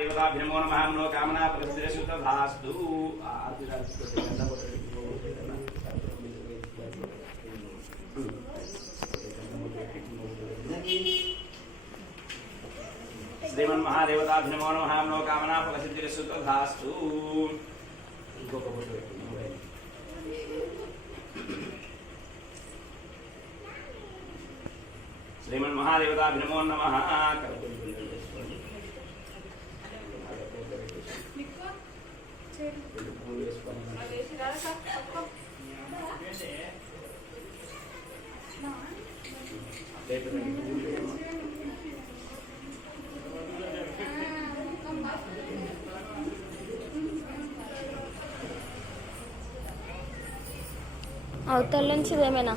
देवताभ्यमो नमः नो कामना प्रसिद्धिरस्तु तथास्तु श्रीमन् महादेवताभ्यमो नमः नो कामना प्रसिद्धिरस्तु तथास्तु श्रीमन् महादेवताभ्यमो नमः అవతల నుంచి ఏమైనా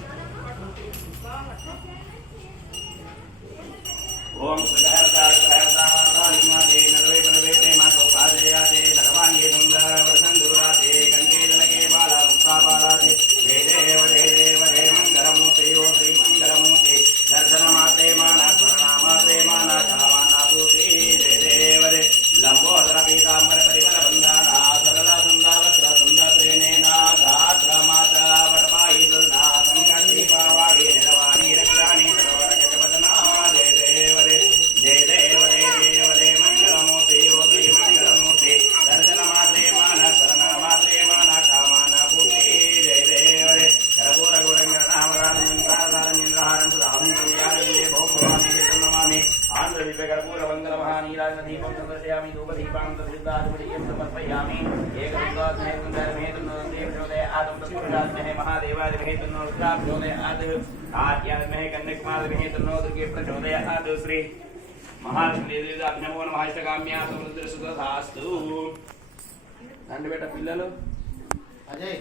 ओम सुधारदारदारदामादे नरवे परवे प्रेमा सौभाग्यादे सर्वांगे सुंदर वसंधुरादे कंठे जनके बाला मुक्ताबालादे जय देव जय मंगलमूर्ति ओ श्री मंगलमूर्ति दर्शन मात्रे माना स्मरणामात्रे माना कलामाना पूर्ति जय देव लंबोदर पीतांबर परिमल बंधाना सरला सुंदर वस्त्र सुंदर प्रेनेना गात्र माता वरपाई दुर्ना संकटी पावाड़ी निर्वाणी रक्षाणी सरोवर जगवदना जय देव मंगलमूर्ति ओ श्री मंगलमूर्ति दर्शन मात्रे माना शरण मात्रे माना कामाना पूर्ति जय देव करपूर गुणंगनामराजंद्रहारं सुधामंगल्यारण्ये भौमवामी नमामि आंध्र दिव्य कर्पूर वंदन महानीराजन दीपं संदर्शयामि धूपदीपां तद्विद्वादुपदीयं समर्पयामि एकदन्तात्महे सुन्दरमे तन्नोदेवजोदय आदं तत्पुरुषात्महे महादेवादिमहे तन्नो रुद्राभ्योदय आदि आद्यात्महे कन्यकुमारदिमहे तन्नो दुर्गे प्रचोदयात् श्री महालक्ष्मी देवीदाभ्यमो नमः इष्टकाम्या समृद्धिरस्तु तथास्तु దండ పెట్ట పిల్లలు అజయ్